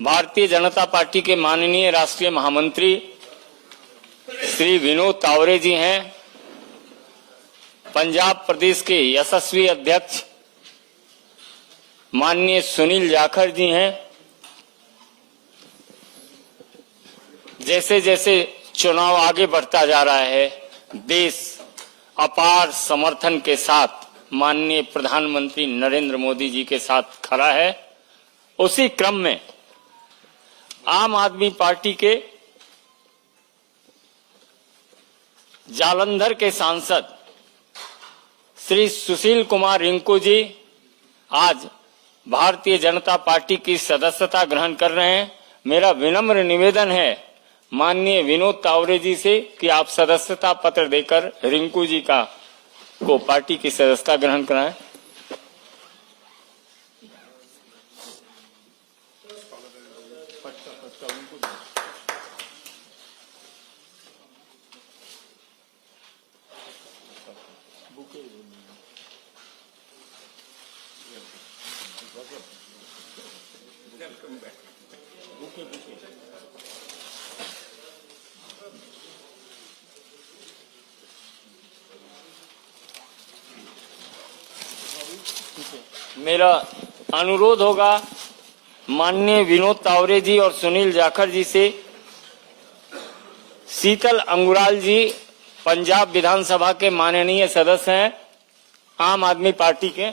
Bharatiya Janata party के माननीय राष्ट्रीय महामंत्री श्री विनोद तावरे जी हैं, पंजाब प्रदेश के यशस्वी अध्यक्ष माननीय सुनील जाखड़ जी हैं। जैसे जैसे चुनाव आगे बढ़ता जा रहा है, देश अपार समर्थन के साथ माननीय प्रधानमंत्री नरेंद्र मोदी जी के साथ खड़ा है। उसी क्रम में आम आदमी पार्टी के जालंधर के सांसद श्री सुशील कुमार रिंकू जी आज भारतीय जनता पार्टी की सदस्यता ग्रहण कर रहे हैं। मेरा विनम्र निवेदन है माननीय विनोद तावरे जी से कि आप सदस्यता पत्र देकर रिंकू जी को पार्टी की सदस्यता ग्रहण कराएं। मेरा अनुरोध होगा माननीय विनोद तावरे जी और सुनील जाखड़ जी से, शीतल अंगुराल जी पंजाब विधानसभा के माननीय सदस्य हैं आम आदमी पार्टी के।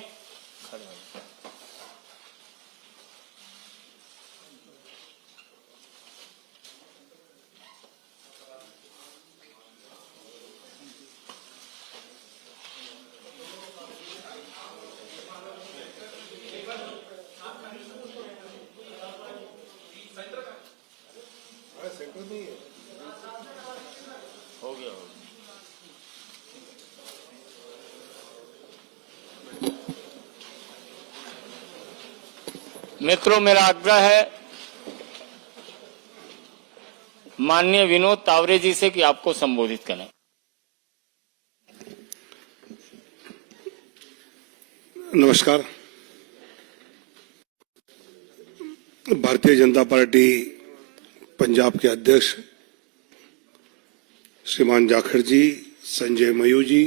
हो गया। मित्रों, मेरा आग्रह है माननीय विनोद तावरे जी से कि आपको संबोधित करें। नमस्कार। भारतीय जनता पार्टी पंजाब के अध्यक्ष श्रीमान जाखड़ जी, संजय मयूर जी,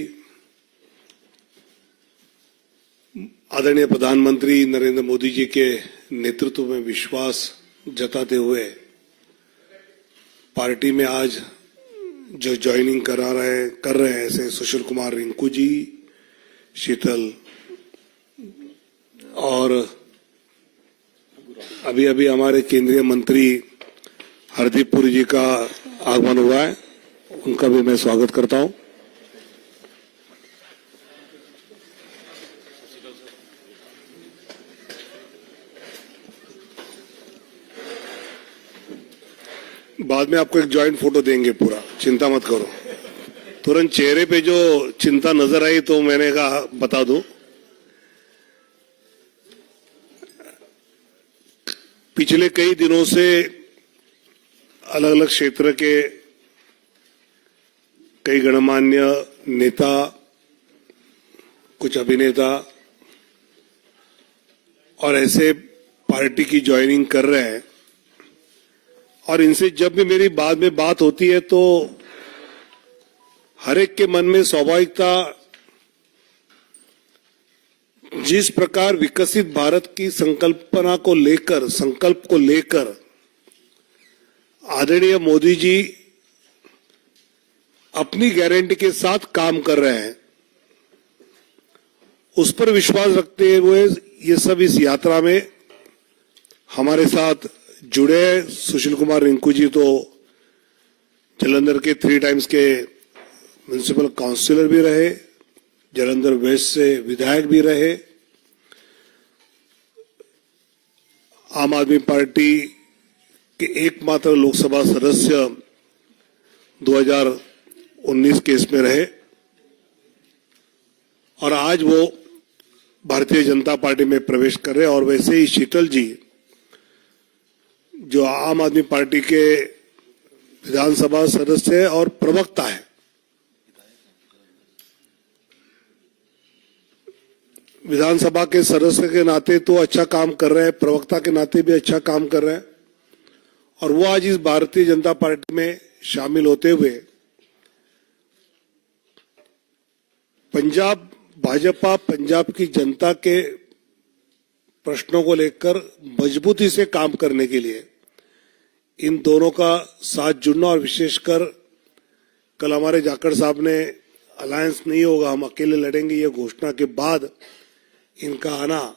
आदरणीय प्रधानमंत्री नरेंद्र मोदी जी के नेतृत्व में विश्वास जताते हुए पार्टी में आज जो ज्वाइनिंग कर रहे हैं ऐसे सुशील कुमार रिंकू जी, शीतल और अभी अभी हमारे केंद्रीय मंत्री हरदीप पुरी जी का आगमन हुआ है, उनका भी मैं स्वागत करता हूं। बाद में आपको एक जॉइंट फोटो देंगे पूरा, चिंता मत करो। तुरंत चेहरे पे जो चिंता नजर आई तो मैंने कहा बता दूं। पिछले कई दिनों से अलग अलग क्षेत्र के कई गणमान्य नेता, कुछ अभिनेता और ऐसे पार्टी की ज्वाइनिंग कर रहे हैं, और इनसे जब भी मेरी बाद में बात होती है तो हर एक के मन में स्वाभाविकता जिस प्रकार विकसित भारत की संकल्प को लेकर आदरणीय मोदी जी अपनी गारंटी के साथ काम कर रहे हैं, उस पर विश्वास रखते हुए ये सब इस यात्रा में हमारे साथ जुड़े हैं। सुशील कुमार रिंकू जी तो जालंधर के 3 टाइम्स के म्युनिसिपल काउंसिलर भी रहे, जालंधर वेस्ट से विधायक भी रहे, आम आदमी पार्टी के एकमात्र लोकसभा सदस्य 2019 के इसमें रहे, और आज वो भारतीय जनता पार्टी में प्रवेश कर रहे हैं। और वैसे ही शीतल जी जो आम आदमी पार्टी के विधानसभा सदस्य है और प्रवक्ता है, विधानसभा के सदस्य के नाते तो अच्छा काम कर रहे हैं, प्रवक्ता के नाते भी अच्छा काम कर रहे हैं। और वो आज इस भारतीय जनता पार्टी में शामिल होते हुए पंजाब भाजपा पंजाब की जनता के प्रश्नों को लेकर मजबूती से काम करने के लिए इन दोनों का साथ जुड़ना और विशेषकर कल हमारे जाखड़ साहब ने अलायंस नहीं होगा, हम अकेले लड़ेंगे, ये घोषणा के बाद इनका आना,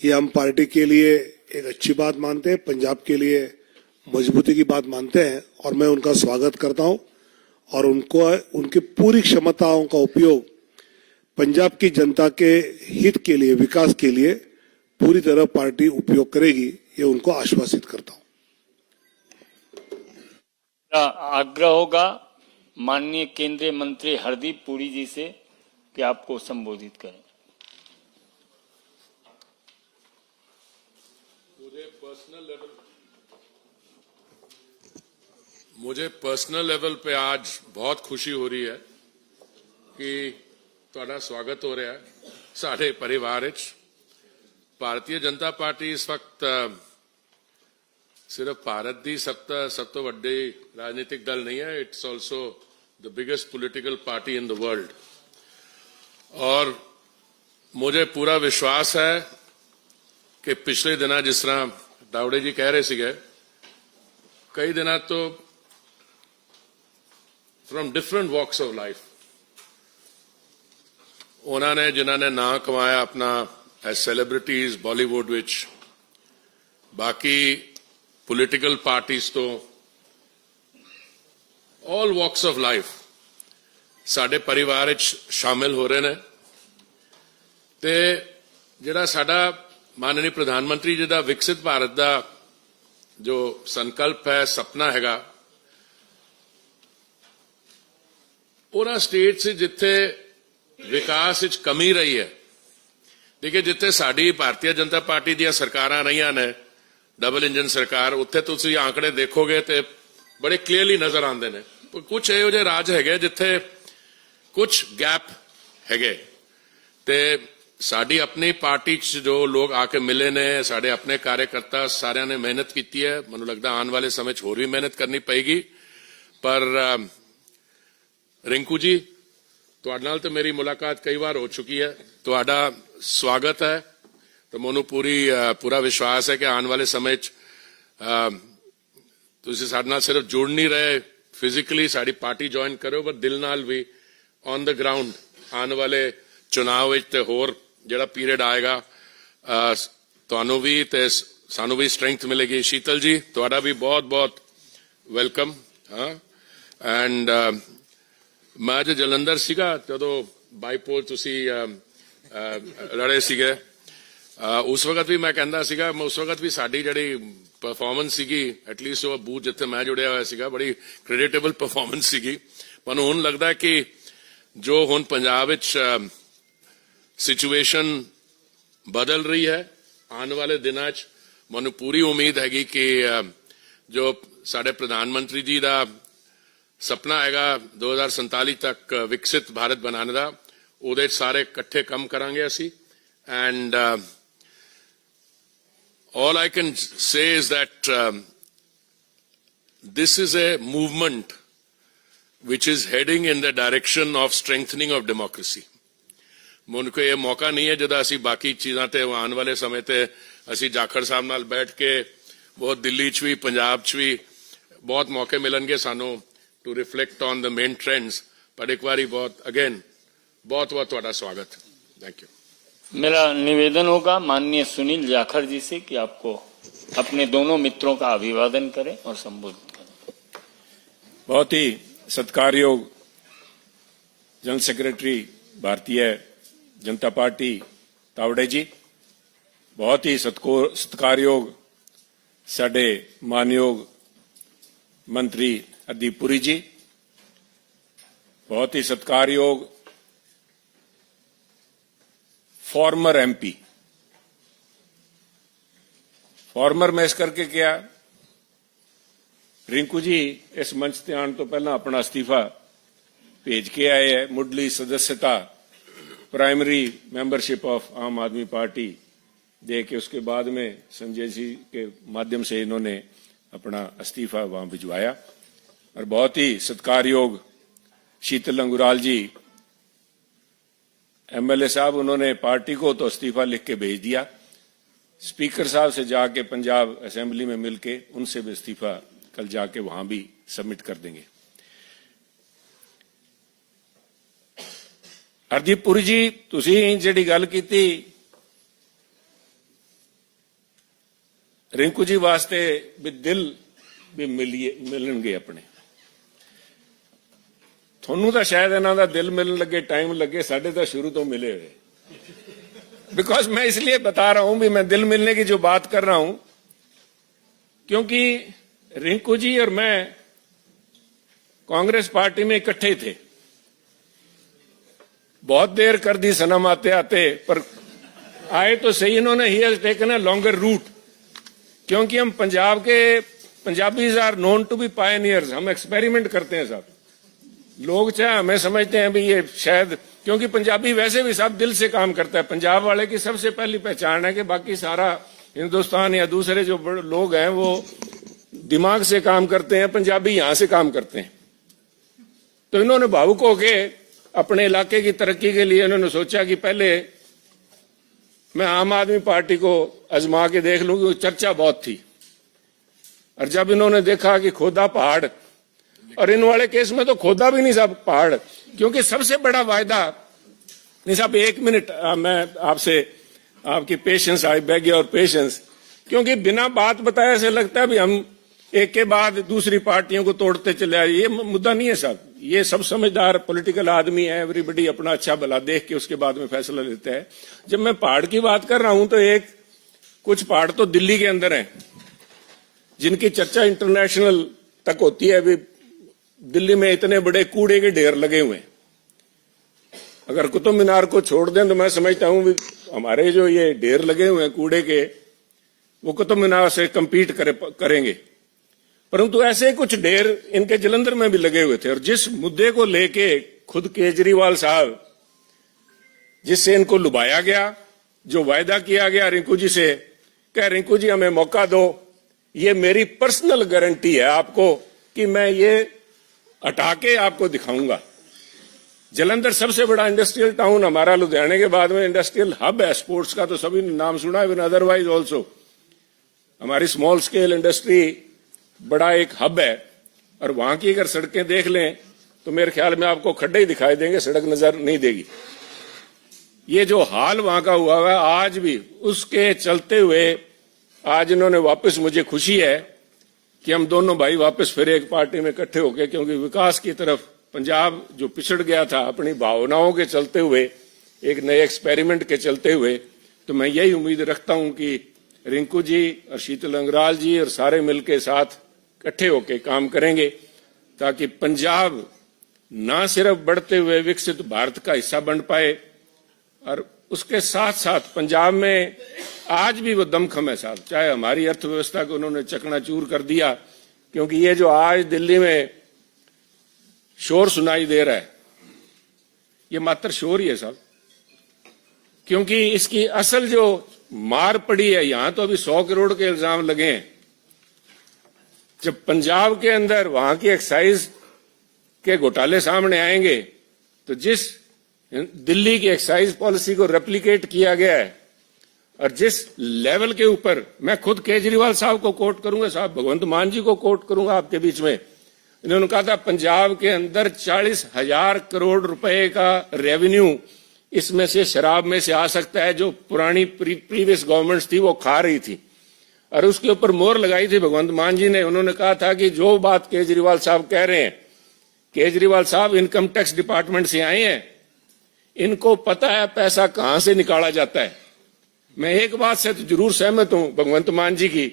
ये हम पार्टी के लिए एक अच्छी बात मानते हैं, पंजाब के लिए मजबूती की बात मानते हैं और मैं उनका स्वागत करता हूं और उनको उनकी पूरी क्षमताओं का उपयोग पंजाब की जनता के हित के लिए, विकास के लिए पूरी तरह पार्टी उपयोग करेगी, ये उनको आश्वासित करता हूं। आग्रह होगा माननीय केंद्रीय मंत्री हरदीप पुरी जी से कि आपको संबोधित करें। मुझे पर्सनल लेवल पे आज बहुत खुशी हो रही है कि ਤੁਹਾਡਾ स्वागत हो रहा है साढ़े परिवार विच। भारतीय जनता पार्टी इस वक्त सिर्फ भारत की सब तो वड्डी राजनीतिक दल नहीं है, it's also the biggest political party in the world. और मुझे पूरा विश्वास है कि पिछले दिना जिस तरह दावड़े जी कह रहे थे, कई दिना तो from different walks of life उन्होंने जिन्होंने ना कमाया अपना एज सेलिब्रिटीज बॉलीवुड विच, बाकी पॉलिटिकल पार्टीज तो ऑल वॉक्स ऑफ लाइफ साडे परिवार विच शामिल हो रहे हैं। ते जिहड़ा साडा माननीय प्रधानमंत्री जी का विकसित भारत का जो संकल्प है, सपना हैगा, उन्हां स्टेट से जिथे विकास विच कमी रही है, देखिए जिथे साडी भारतीय जनता पार्टी दी सरकारां रहियां ने, डबल इंजन सरकार, उत्थे तुसीं आंकड़े देखोगे तो बड़े क्लीयरली नजर आते हैं। कुछ इहो जिहे राज है जिथे कुछ गैप है, ते साडी अपनी पार्टी च जो लोग आके मिले ने, साडे अपने कार्यकर्ता सारिਆਂ ने मेहनत की है। मैनूं लगदा आने वाले समय च होर भी मेहनत करनी पेगी। पर रिंकू जी, तुहाडे नाल तो मेरी मुलाकात कई बार हो चुकी है, तुहाडा स्वागत है। तो मैनूं पूरा विश्वास है कि आने वाले समय तुसीं साडे नाल सिर्फ जुड़ नहीं रहे, फिजिकली साडी पार्टी ज्वाइन करो, पर दिल नाल भी ऑन द ग्राउंड आने वाले चुनाव विच ते होर जिहड़ा पीरियड आएगा, तुहानूं भी ते सानूं भी स्ट्रेंथ मिलेगी। शीतल जी, तुहाडा भी बहुत बहुत वेलकम। हाँ, एंड मैं जो जलंधर सीगा जदों बाईपोल तुसी लड़े सीगे, उस वक्त भी मैं कहंदा सीगा, उस वक्त भी साडी जिहड़ी परफॉर्मेंस सीगी, एटलीस्ट वो बूथ जिथे मैं जुड़िया होया सीगा, बड़ी क्रेडिटेबल परफॉर्मेंस सीगी। मैनूं हुण लगदा है कि जो हुण पंजाब विच सिचुएशन बदल रही है, आने वाले दिनां च मैनूं पूरी उम्मीद हैगी कि जो साडे प्रधानमंत्री जी का सपना हैगा 2047 तक विकसित भारत बनाने का, उहदे सारे इकट्ठे काम करांगे असी। And all I can say is that this is a movement which is heading in the direction of strengthening of democracy. मुझे को ये मौका नहीं है जब असी बाकी चीज़ां ते आने वाले समय ते असी जाखड़ साहब नाल बैठ के बहुत दिल्ली च भी पंजाब च भी बहुत मौके मिलणगे सानू to reflect on the main trends. पर एक बारी बहुत अगेन बहुत बहुत तुहाडा स्वागत। Thank you. मेरा निवेदन होगा माननीय सुनील जाखड़ जी से कि आपको अपने दोनों मित्रों का अभिवादन करें और संबोधित करें। बहुत ही सत्कारयोग general secretary Bharatiya Janata party Tawde जी, बहुत ही सत्कारयोग साडे मानयोग मंत्री हरदीप पुरी जी, बहुत ही सत्कारयोग फॉर्मर एमपी। फॉर्मर में इस करके क्या, रिंकू जी इस मंच ते आने तो पहला अपना इस्तीफा भेज के आए हैं, मुढ़ली सदस्यता प्राइमरी मेंबरशिप ऑफ आम आदमी पार्टी दे के उसके बाद में संजय जी के माध्यम से इन्होंने अपना इस्तीफा वहां भिजवाया। और बहुत ही सत्कारयोग शीतल अंगुराल जी एमएलए साहब, उन्होंने पार्टी को तो इस्तीफा लिख के भेज दिया, स्पीकर साहब से जाके पंजाब असेंबली में मिलके उनसे भी इस्तीफा कल जाके वहां भी सबमिट कर देंगे। हरदीप पुरी जी, तुसी जिहड़ी गल कीती रिंकू जी वास्ते भी दिल भी मिलणगे अपने, थोनू तो शायद इन्हां दा दिल मिलन लगे टाइम लगे, साडे तो शुरू तो मिले हुए। बिकॉज मैं इसलिए बता रहा हूं भी मैं दिल मिलने की जो बात कर रहा हूं, क्योंकि रिंकू जी और मैं कांग्रेस पार्टी में इकट्ठे थे, बहुत देर कर दी सनम आते आते, पर आए तो सही इन्होंने। He has taken a longer route, क्योंकि हम पंजाब के, Punjabis are known to be pioneers, हम एक्सपेरिमेंट करते हैं साहब। लोग चाहे हमें समझते हैं भी ये शायद, क्योंकि पंजाबी वैसे भी सब दिल से काम करता है। पंजाब वाले की सबसे पहली पहचान है कि बाकी सारा हिंदुस्तान या दूसरे जो लोग हैं वो दिमाग से काम करते हैं, पंजाबी यहां से काम करते हैं। तो इन्होंने भावुक होके अपने इलाके की तरक्की के लिए इन्होंने सोचा कि पहले मैं आम आदमी पार्टी को आजमा के देख लूं, क्योंकि चर्चा बहुत थी। और जब इन्होंने देखा कि खोदा पहाड़, और इन वाले केस में तो खोदा भी नहीं साहब पहाड़, क्योंकि सबसे बड़ा वायदा नहीं साहब। 1 मिनट मैं आपसे, आपकी patience, I beg your patience, क्योंकि बिना बात बताए ऐसे लगता है भी हम एक के बाद दूसरी पार्टियों को तोड़ते चले आए। ये मुद्दा नहीं है साहब, ये सब समझदार पॉलिटिकल आदमी है, एवरीबडी अपना अच्छा भला देख के उसके बाद में फैसला लेता है। जब मैं पहाड़ की बात कर रहा हूं तो कुछ पहाड़ तो दिल्ली के अंदर हैं, जिनकी चर्चा इंटरनेशनल तक होती है। अभी दिल्ली में इतने बड़े कूड़े के ढेर लगे हुए हैं, अगर कुतुब मीनार को छोड़ दें तो मैं समझता हूं हमारे जो ये ढेर लगे हुए हैं कूड़े के, वो कुतुब मीनार से कंपीट करेंगे। परंतु ऐसे कुछ ढेर इनके जलंधर में भी लगे हुए थे। और जिस मुद्दे को लेके खुद केजरीवाल साहब, जिससे इनको लुभाया गया, जो वायदा किया गया रिंकू जी से, कह रिंकू जी हमें मौका दो, ये मेरी पर्सनल गारंटी है आपको कि मैं ये हटा के आपको दिखाऊंगा। जलंधर सबसे बड़ा इंडस्ट्रियल टाउन हमारा, लुधियाने के बाद में इंडस्ट्रियल हब है स्पोर्ट्स का, तो सभी ने नाम सुना है, अदरवाइज ऑल्सो हमारी स्मॉल स्केल इंडस्ट्री बड़ा एक हब है। और वहां की अगर सड़कें देख लें तो मेरे ख्याल में आपको खड्डे ही दिखाई देंगे, सड़क नजर नहीं देगी। ये जो हाल वहां का हुआ है आज भी, उसके चलते हुए आज इन्होंने वापस, मुझे खुशी है कि हम दोनों भाई वापस फिर एक पार्टी में इकट्ठे हो गए, क्योंकि विकास की तरफ पंजाब जो पिछड़ गया था अपनी भावनाओं के चलते हुए, एक नए एक्सपेरिमेंट के चलते हुए, तो मैं यही उम्मीद रखता हूं कि रिंकू जी और शीतल अंगराल जी और सारे मिलकर साथ इकट्ठे होकर काम करेंगे, ताकि पंजाब ना सिर्फ बढ़ते हुए विकसित भारत का हिस्सा बन पाए, और उसके साथ साथ पंजाब में आज भी वो दमखम है साहब। चाहे हमारी अर्थव्यवस्था को उन्होंने चकनाचूर कर दिया, क्योंकि ये जो आज दिल्ली में शोर सुनाई दे रहा है, ये मात्र शोर ही है साहब, क्योंकि इसकी असल जो मार पड़ी है, यहां तो अभी 100 करोड़ के इल्जाम लगे हैं। जब पंजाब के अंदर वहां की एक्साइज के घोटाले सामने आएंगे, तो जिस दिल्ली की एक्साइज पॉलिसी को रेप्लिकेट किया गया है, और जिस लेवल के ऊपर, मैं खुद केजरीवाल साहब को कोट करूंगा साहब, भगवंत मान जी को कोट करूंगा आपके बीच में, इन्होंने कहा था पंजाब के अंदर 40,000 करोड़ रुपए का रेवेन्यू इसमें से शराब में से आ सकता है, जो पुरानी प्रीवियस गवर्नमेंट्स थी वो खा रही थी। और उसके ऊपर मोहर लगाई थी भगवंत मान जी ने। उन्होंने कहा था कि जो बात केजरीवाल साहब कह रहे हैं, केजरीवाल साहब इनकम टैक्स डिपार्टमेंट से आए हैं, इनको पता है पैसा कहां से निकाला जाता है। मैं एक बात से तो जरूर सहमत हूं भगवंत मान जी की,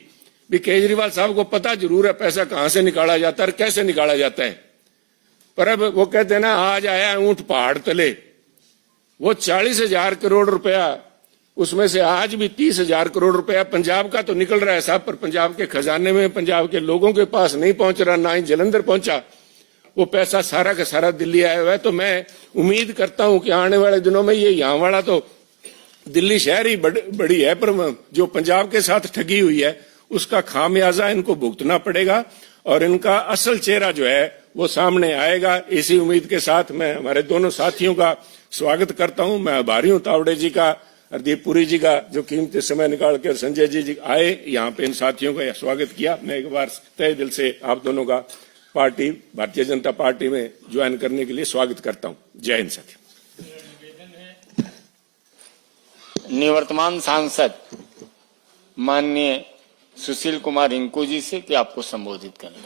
भी केजरीवाल साहब को पता जरूर है पैसा कहां से निकाला जाता है और कैसे निकाला जाता है। पर अब वो कहते हैं ना, आज आया ऊंट पहाड़ तले, वो 40,000 करोड़ रुपया, उसमें से आज भी 30,000 करोड़ रुपया पंजाब का तो निकल रहा है साहब, पर पंजाब के खजाने में, पंजाब के लोगों के पास नहीं पहुंच रहा, ना ही जलंधर पहुंचा। वो पैसा सारा का सारा दिल्ली आया हुआ है। तो मैं उम्मीद करता हूं कि आने वाले दिनों में ये यहां वाला तो दिल्ली शहर ही बड़ी है, पर जो पंजाब के साथ ठगी हुई है उसका खामियाजा इनको भुगतना पड़ेगा और इनका असल चेहरा जो है वो सामने आएगा। इसी उम्मीद के साथ मैं हमारे दोनों साथियों का स्वागत करता हूं। मैं आभारी हूं तावड़े जी का, हरदीप पुरी जी का, जो कीमती समय निकाल कर संजय जी आए यहाँ पे इन साथियों का स्वागत किया। मैं एक बार तहे दिल से आप दोनों का पार्टी भारतीय जनता पार्टी में ज्वाइन करने के लिए स्वागत करता हूं। जय हिंद साथियों। निवर्तमान सांसद माननीय सुशील कुमार रिंकू जी से कि आपको संबोधित करें।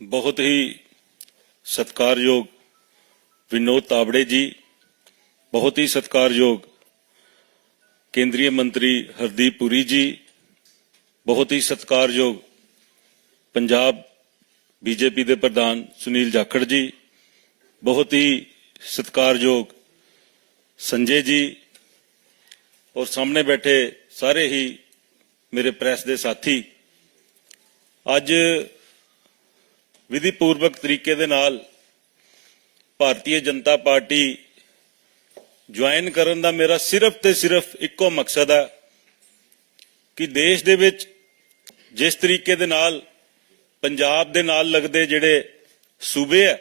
बहुत ही सत्कारयोग विनोद तावड़े जी, बहुत ही सत्कारयोग केंद्रीय मंत्री हरदीप पुरी जी, बहुत ही सत्कारयोग पंजाब बीजेपी के प्रधान सुनील जाखड़ जी, बहुत ही सत्कारयोग संजय जी और सामने बैठे सारे ही मेरे प्रेस के साथी। अज विधिपूर्वक तरीके दे नाल भारतीय जनता पार्टी ज्वाइन करन दा मेरा सिर्फ ते सिर्फ इक्को मकसद है कि देश दे विच जिस तरीके दे नाल पंजाब दे नाल लगदे जिहड़े सूबे है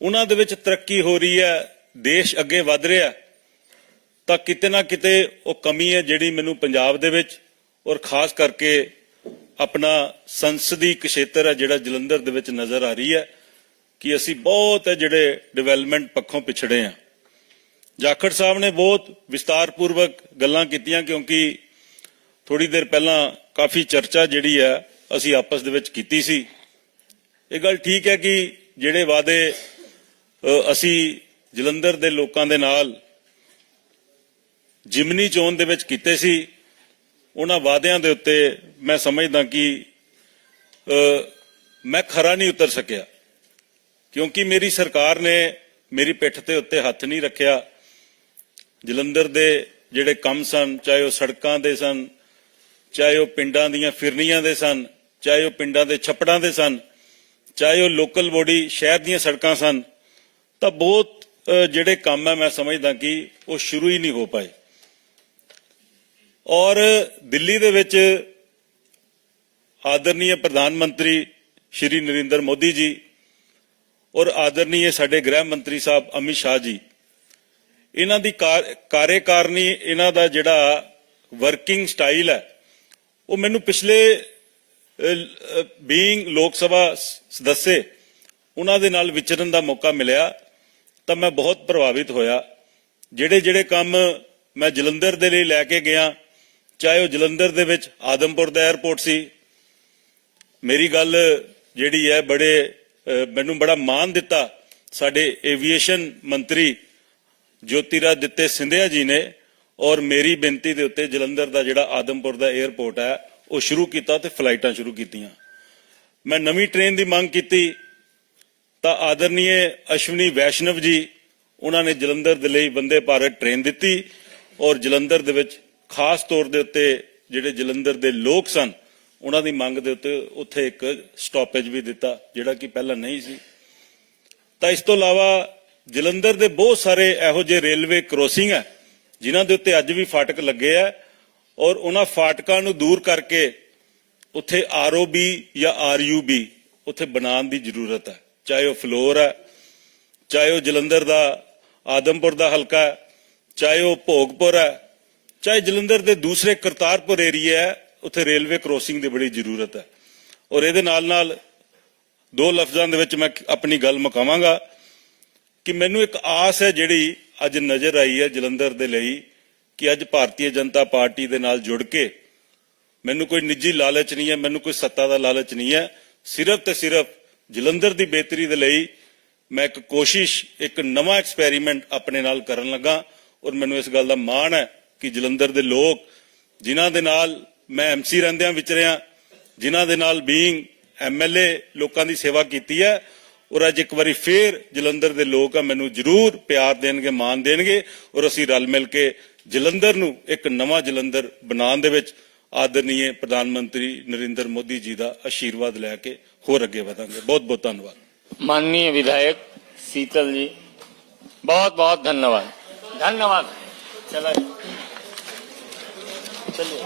उन्हां दे विच तरक्की हो रही है, देश अगे वध रहा है, तां किते ना किते वो कमी है जिहड़ी मैनूं पंजाब दे विच और खास करके अपना संसदी क्षेत्र है जिहड़ा जलंधर दे विच नज़र आ रही है कि असी बहुत है जिहड़े डिवेलपमेंट पक्षों पिछड़े हैं। जाखड़ साहब ने बहुत विस्तारपूर्वक गल्लां कीतियां क्योंकि थोड़ी देर पहला काफ़ी चर्चा जिहड़ी है असी आपस दे विच कीती सी। ये गल ठीक है कि जिहड़े वादे असी जलंधर दे लोकां दे नाल जिमनी चोण दे विच कीते सी, उन्हां वादियां दे उत्ते मैं समझदा कि मैं खरा नहीं उतर सकिया क्योंकि मेरी सरकार ने मेरी पिठ ते उत्ते हथ नहीं रखिया। जलंधर दे जिहड़े कम सन, चाहे वो सड़कां दे सन, चाहे वो पिंडां दीयां फिरनियां दे सन, चाहे वो पिंडां दे छप्पड़ां दे सन, चाहे वो लोकल बॉडी शहर दीयां सड़कां सन, तां बहुत जिहड़े काम है मैं समझदा कि वो शुरू ही नहीं हो पाए। और दिल्ली दे विच आदरणीय प्रधानमंत्री श्री नरेंद्र मोदी जी और आदरणीय साडे गृह मंत्री साहब अमित शाह जी, इन्हां दी कार्यकारिणी, इन्हां दा जिहड़ा वर्किंग स्टाइल है वो मैनूं पिछले बीइंग लोक सभा सदस्य उन्हां दे नाल विचरण दा मौका मिलिया तां मैं बहुत प्रभावित होया। जिहड़े जिहड़े काम मैं जलंधर दे लई लैके गया, चाहे वो जलंधर दे विच आदमपुर दा एयरपोर्ट सी, मेरी गल जिहड़ी है बड़े मैनूं बड़ा मान दिता साडे एविएशन मंत्री ज्योतिरादित्य सिंधिया जी ने और मेरी बेनती दे उत्ते जलंधर दा जिहड़ा आदमपुर दा एयरपोर्ट है वो शुरू किया ते फ्लाइटां शुरू कीतियां। मैं नवीं ट्रेन की मांग की तां आदरणीय अश्विनी वैष्णव जी उन्होंने जलंधर दे लई वंदे भारत ट्रेन दी और जलंधर दे विच खास तौर दे उत्ते जिहड़े जलंधर दे लोग सन उन्हां दी मंग दे उत्ते उत्थे एक स्टॉपेज भी दिता जिहड़ा कि पहला नहीं सी। तां इस तों इलावा जलंधर दे बहुत सारे इहो जिहे रेलवे क्रॉसिंग है जिन्हां दे उत्ते अज भी फाटक लगे है और उन्हां फाटकां नूं दूर करके उत्थे ROB या RUB उत्थे बनाउण दी जरूरत है, चाहे वो फ्लोर है, चाहे वो जलंधर दा आदमपुर दा हलका है, चाहे वो भोगपुर है, चाहे जलंधर के दूसरे करतारपुर एरिया है, उत्थे रेलवे क्रॉसिंग की बड़ी जरूरत है। और ये नाल दो लफ्जां दे विच मैं अपनी गल मुकावांगा कि मैनूं एक आस है जिहड़ी अज नज़र आई है जलंधर दे लई कि अज भारतीय जनता पार्टी दे नाल जुड़ के, मैनूं कोई निजी लालच नहीं है, मैनूं कोई सत्ता का लालच नहीं है, सिर्फ ते सिर्फ जलंधर की बेहतरी दे लई मैं एक कोशिश, एक नवा एक्सपैरीमेंट अपने नाल करन लगा। और मैनूं इस गल दा माण है कि जलंधर दे लोग जिन्हां दे नाल मैं MC रहिंदियां विचरिया, जिन्हां दे नाल बीइंग MLA लोकां दी सेवा कीती है, और अज एक बारी फिर जलंधर दे लोग मैनूं जरूर प्यार देणगे, मान देणगे और असीं रल मिल के जलंधर नूं एक नवा जलंधर बनाउण दे विच आदरणीय प्रधानमंत्री नरेंद्र मोदी जी का आशीर्वाद लैके होर अगे वधांगे। बहुत बहुत धन्यवाद। माननीय विधायक शीतल जी। बहुत बहुत धन्यवाद। धन्यवाद। चलो चलिए।